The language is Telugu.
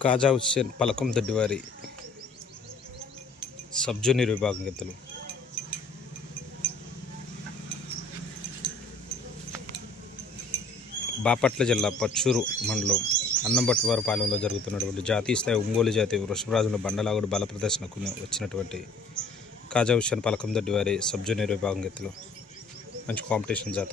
కాజా హుస్సేన్ పలకం దొడ్డివారి సబ్ జూనియర్ విభాగం ఎత్తులు బాపట్ల జిల్లా పచ్చూరు మండలం అన్నంబట్టివారిపాలెంలో జరుగుతున్నటువంటి జాతీయ స్థాయి ఒంగోలు జాతి వృషభరాజుల బండలాగుడు బల ప్రదర్శనకు వచ్చినటువంటి కాజా హుస్సేన్ పలకం దొడ్డివారి సబ్ జూనియర్ విభాగం ఎత్తులు మంచి కాంపిటీషన్ జాత.